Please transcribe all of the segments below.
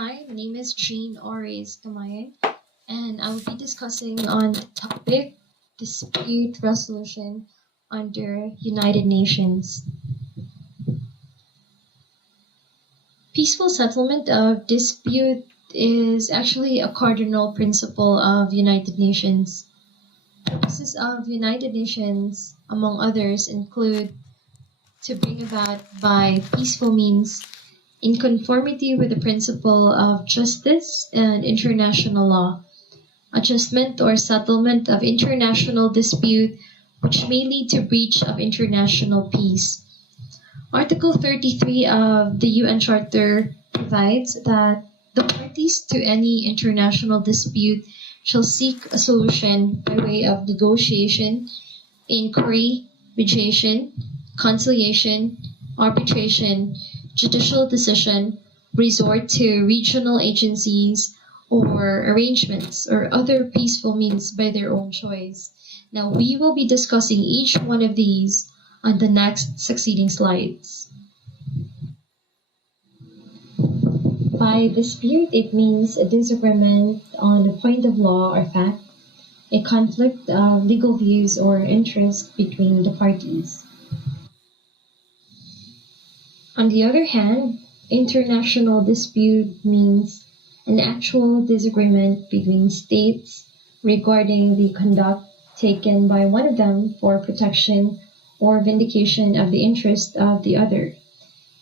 Hi, my name is Jean Ores Kamayan, and I will be discussing on the topic dispute resolution under United Nations. Peaceful settlement of dispute is actually a cardinal principle of United Nations. Purposes of United Nations, among others, include to bring about by peaceful means in conformity with the principle of justice and international law, adjustment or settlement of international dispute which may lead to breach of international peace. Article 33 of the UN Charter provides that the parties to any international dispute shall seek a solution by way of negotiation, inquiry, mediation, conciliation, arbitration, judicial decision, resort to regional agencies, or arrangements or other peaceful means by their own choice. Now, we will be discussing each one of these on the next succeeding slides. By dispute, it means a disagreement on a point of law or fact, a conflict of legal views or interest between the parties. On the other hand, international dispute means an actual disagreement between states regarding the conduct taken by one of them for protection or vindication of the interest of the other.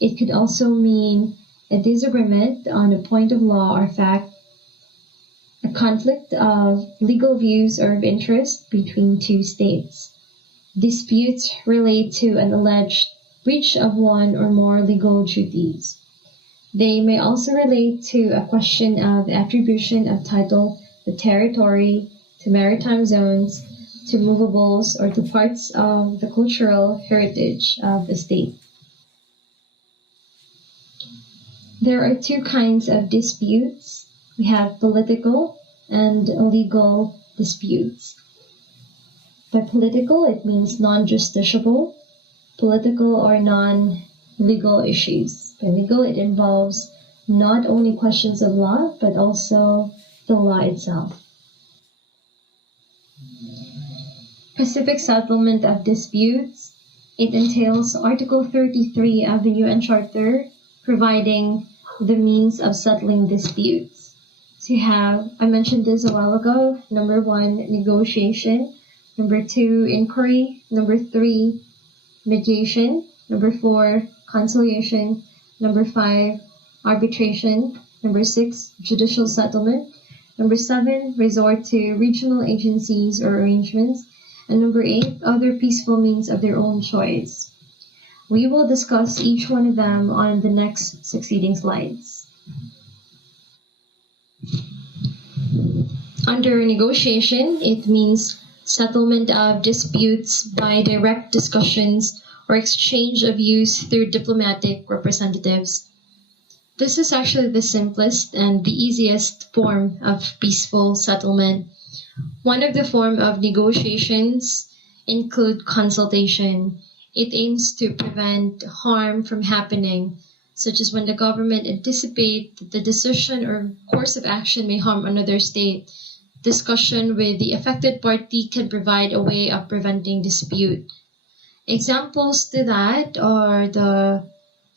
It could also mean a disagreement on a point of law or fact, a conflict of legal views or of interest between two states. Disputes relate to an alleged breach of one or more legal duties. They may also relate to a question of attribution of title to territory, to maritime zones, to movables, or to parts of the cultural heritage of the state. There are two kinds of disputes. We have political and legal disputes. By political, it means non-justiciable, political or non-legal issues. By legal, it involves not only questions of law, but also the law itself. Pacific settlement of disputes. It entails Article 33 of the UN Charter, providing the means of settling disputes. So you have, I mentioned this a while ago, number 1, negotiation, number 2, inquiry, number 3, mediation, number 4, conciliation, number 5, arbitration, number 6, judicial settlement, number 7, resort to regional agencies or arrangements, and number 8, other peaceful means of their own choice. We will discuss each one of them on the next succeeding slides. Under negotiation, it means settlement of disputes by direct discussions or exchange of views through diplomatic representatives. This is actually the simplest and the easiest form of peaceful settlement. One of the forms of negotiations include consultation. It aims to prevent harm from happening, such as when the government anticipates that the decision or course of action may harm another state. Discussion with the affected party can provide a way of preventing dispute. Examples to that are the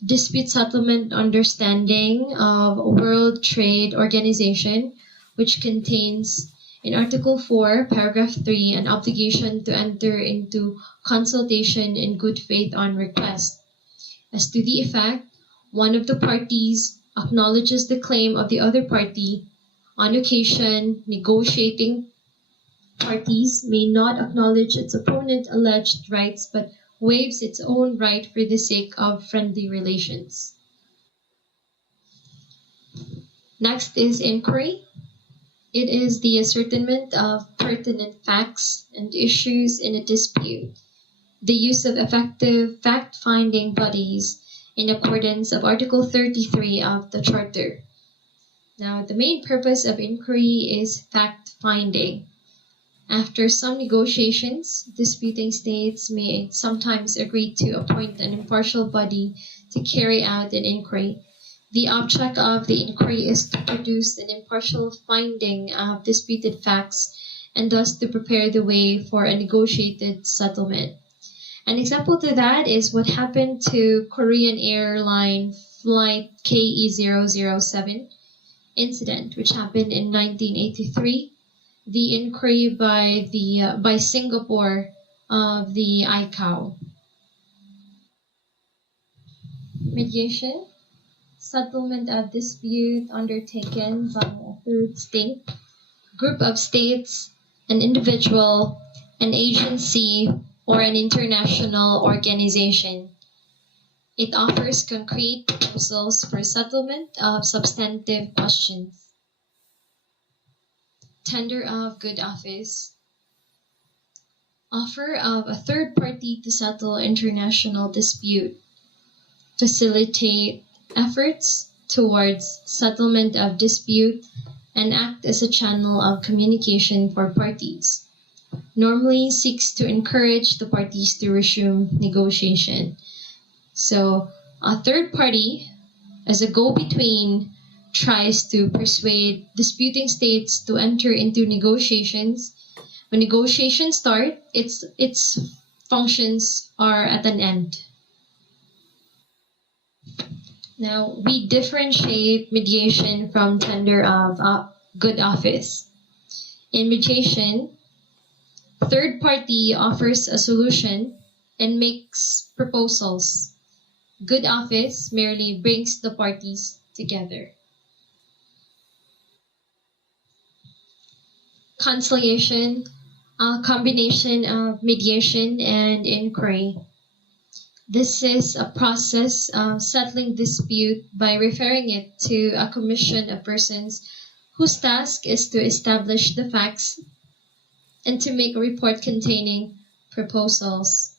dispute settlement understanding of World Trade Organization, which contains in Article 4, Paragraph 3, an obligation to enter into consultation in good faith on request. As to the effect, one of the parties acknowledges the claim of the other party. On occasion, negotiating parties may not acknowledge its opponent's alleged rights, but waives its own right for the sake of friendly relations. Next is inquiry. It is the ascertainment of pertinent facts and issues in a dispute. The use of effective fact-finding bodies in accordance of Article 33 of the Charter. Now, the main purpose of inquiry is fact-finding. After some negotiations, disputing states may sometimes agree to appoint an impartial body to carry out an inquiry. The object of the inquiry is to produce an impartial finding of disputed facts and thus to prepare the way for a negotiated settlement. An example to that is what happened to Korean airline flight KE007 incident, which happened in 1983. The inquiry by Singapore of the ICAO. Mediation, settlement of dispute undertaken by a third state, group of states, an individual, an agency, or an international organization. It offers concrete proposals for settlement of substantive questions. Tender of good office. Offer of a third party to settle international dispute. Facilitate efforts towards settlement of dispute and act as a channel of communication for parties. Normally seeks to encourage the parties to resume negotiation. So a third party, as a go-between, tries to persuade disputing states to enter into negotiations. When negotiations start, its functions are at an end. Now, we differentiate mediation from tender of good office. In mediation, third party offers a solution and makes proposals. Good office merely brings the parties together. Conciliation, a combination of mediation and inquiry. This is a process of settling dispute by referring it to a commission of persons whose task is to establish the facts and to make a report containing proposals.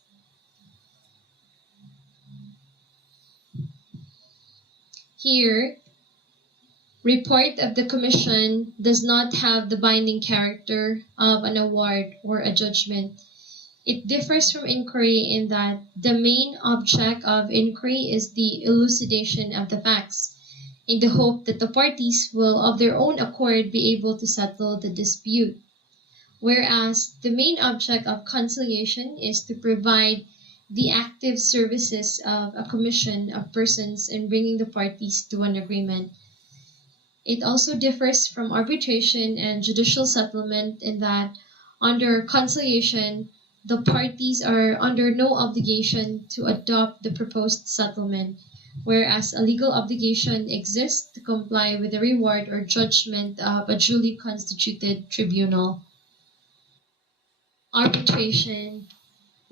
Here, report of the commission does not have the binding character of an award or a judgment. It differs from inquiry in that the main object of inquiry is the elucidation of the facts, in the hope that the parties will of their own accord be able to settle the dispute. Whereas the main object of conciliation is to provide the active services of a commission of persons in bringing the parties to an agreement. It also differs from arbitration and judicial settlement in that under conciliation, the parties are under no obligation to adopt the proposed settlement, whereas a legal obligation exists to comply with the reward or judgment of a duly constituted tribunal. Arbitration,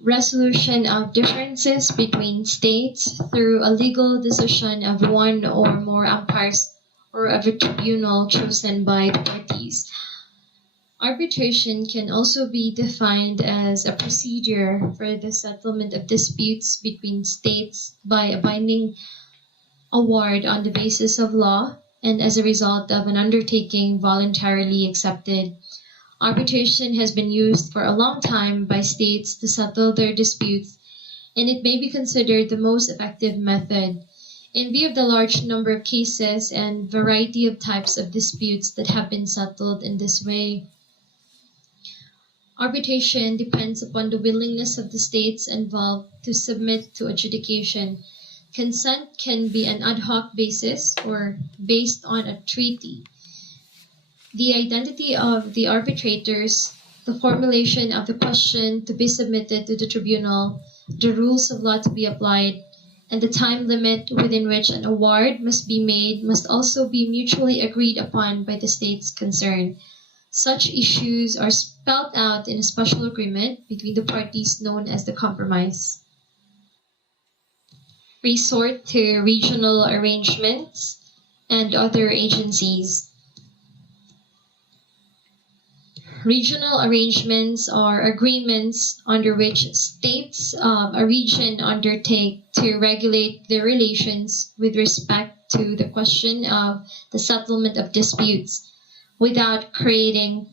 resolution of differences between states through a legal decision of one or more umpires or of a tribunal chosen by the parties. Arbitration can also be defined as a procedure for the settlement of disputes between states by a binding award on the basis of law and as a result of an undertaking voluntarily accepted. Arbitration has been used for a long time by states to settle their disputes, and it may be considered the most effective method. In view of the large number of cases and variety of types of disputes that have been settled in this way, arbitration depends upon the willingness of the states involved to submit to adjudication. Consent can be an ad hoc basis or based on a treaty. The identity of the arbitrators, the formulation of the question to be submitted to the tribunal, the rules of law to be applied, and the time limit within which an award must be made must also be mutually agreed upon by the states concerned. Such issues are spelled out in a special agreement between the parties known as the compromise. Resort to regional arrangements and other agencies. Regional arrangements are agreements under which states of a region undertake to regulate their relations with respect to the question of the settlement of disputes without creating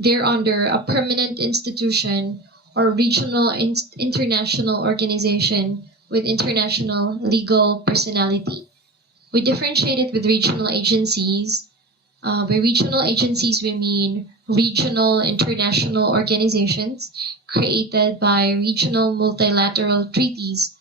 thereunder a permanent institution or regional international organization with international legal personality. We differentiate it with regional agencies. By regional agencies, we mean regional international organizations created by regional multilateral treaties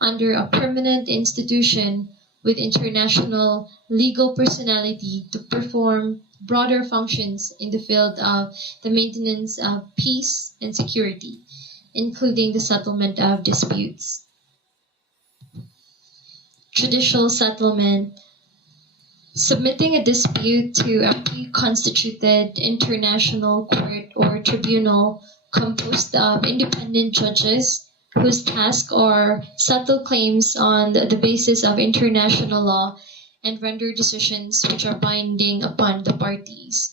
under a permanent institution with international legal personality to perform broader functions in the field of the maintenance of peace and security, including the settlement of disputes. Judicial settlement. Submitting a dispute to a pre-constituted international court or tribunal composed of independent judges whose tasks are settle claims on the basis of international law and render decisions which are binding upon the parties.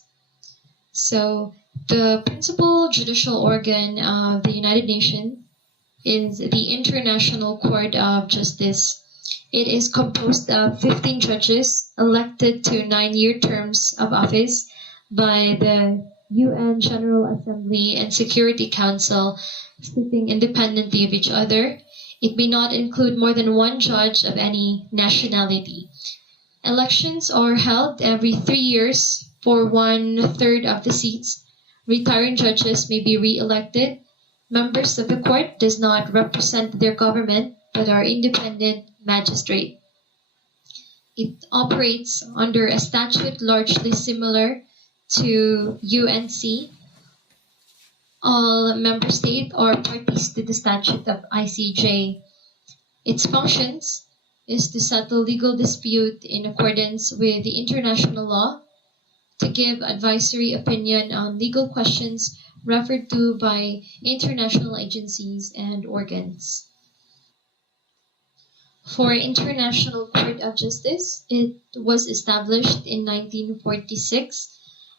So the principal judicial organ of the United Nations is the International Court of Justice. It is composed of 15 judges elected to 9-year terms of office by the UN General Assembly and Security Council, sitting independently of each other. It may not include more than one judge of any nationality. Elections are held every 3 years for 1/3 of the seats. Retiring judges may be re-elected. Members of the court does not represent their government but are independent magistrate. It operates under a statute largely similar to UNC. All member states are parties to the statute of ICJ. Its functions is to settle legal dispute in accordance with the international law, to give advisory opinion on legal questions referred to by international agencies and organs. For International Court of Justice, it was established in 1946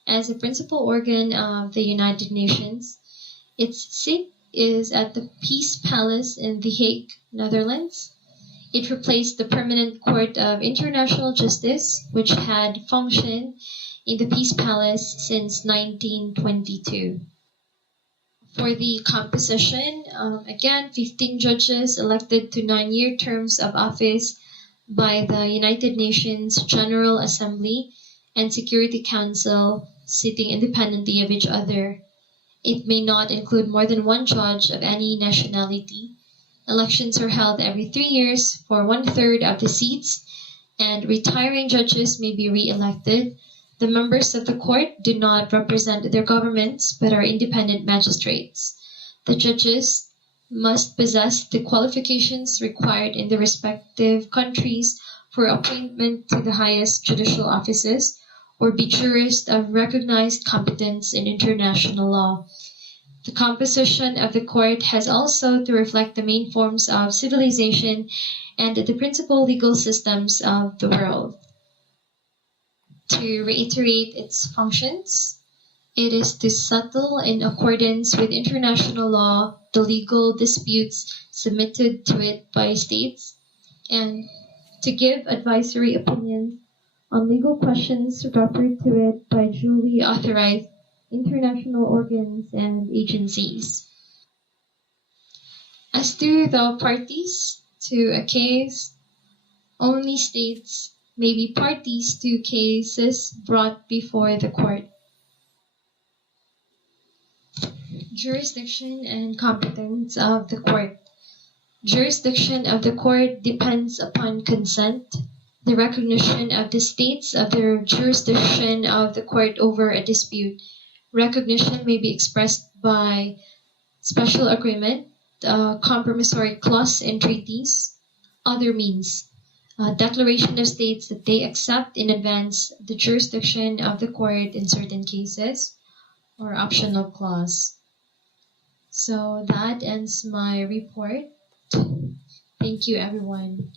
as a principal organ of the United Nations. Its seat is at the Peace Palace in The Hague, Netherlands. It replaced the Permanent Court of International Justice, which had functioned in the Peace Palace since 1922. For the composition, again, 15 judges elected to 9-year terms of office by the United Nations General Assembly and Security Council, sitting independently of each other. It may not include more than one judge of any nationality. Elections are held every 3 years for 1/3 of the seats, and retiring judges may be re-elected. The members of the court do not represent their governments but are independent magistrates. The judges must possess the qualifications required in the respective countries for appointment to the highest judicial offices or be jurists of recognized competence in international law. The composition of the court has also to reflect the main forms of civilization and the principal legal systems of the world. To reiterate its functions, it is to settle in accordance with international law the legal disputes submitted to it by states, and to give advisory opinions on legal questions referred to it by duly authorized international organs and agencies. As to the parties to a case, only states may be parties to cases brought before the court. Jurisdiction and competence of the court. Jurisdiction of the court depends upon consent, the recognition of the states of their jurisdiction of the court over a dispute. Recognition may be expressed by special agreement, compromissory clause in treaties, other means. Declaration of states that they accept in advance the jurisdiction of the court in certain cases, or optional clause. So that ends my report. Thank you, everyone.